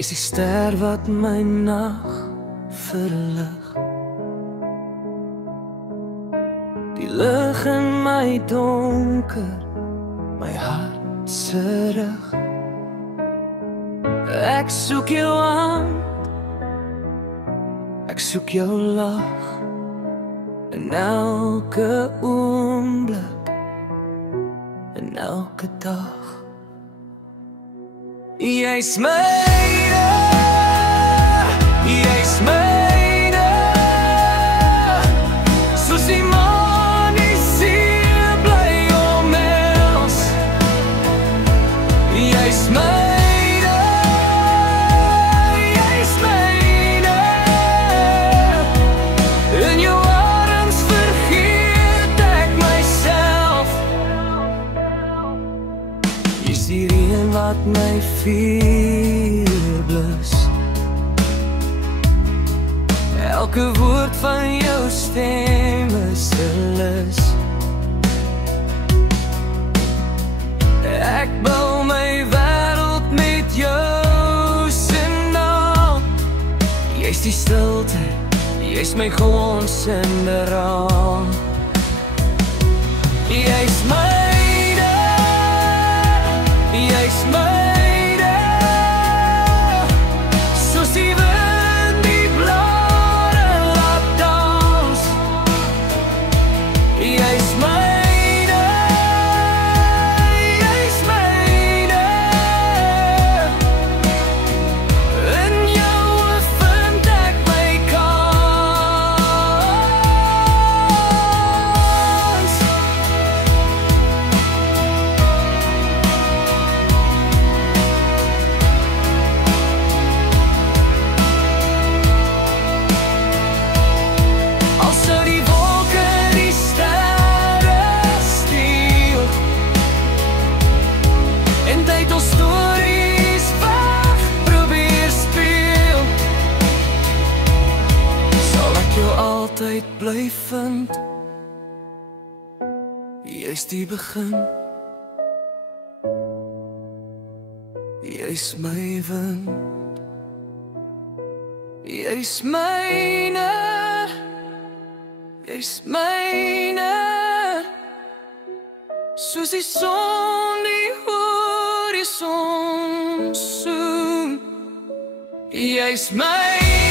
Jy is die ster wat my nag verlig, die lig in my donker, my hart se rug. Ek soek jou hand, ek soek jou lach, in elke oomblik, in elke dag. Jy's myne, jy's myne, soos die maan die see bly omhels. Jy's myne, jy's myne, in jou arms vergeet ek myself. Jy's die reën wat my vuur blus, elke woord van jou stem is 'n lus. Ek bou my wêreld met jou se naam. Jy's die stilte, jy's my glans in die raam. Jy's myne, jy's myne, soos die wind die blare laat dans. Jy's myne, jy's myne, in jou vind ek my kans. Al sou die wolke die sterre steel, en tyd ons stories weg probeer speel, sal ek jou altyd bly vind. Jy's die begin, jy's my wind, jy's myne, jy's myne, soos die son die horison soen. Jy's myne.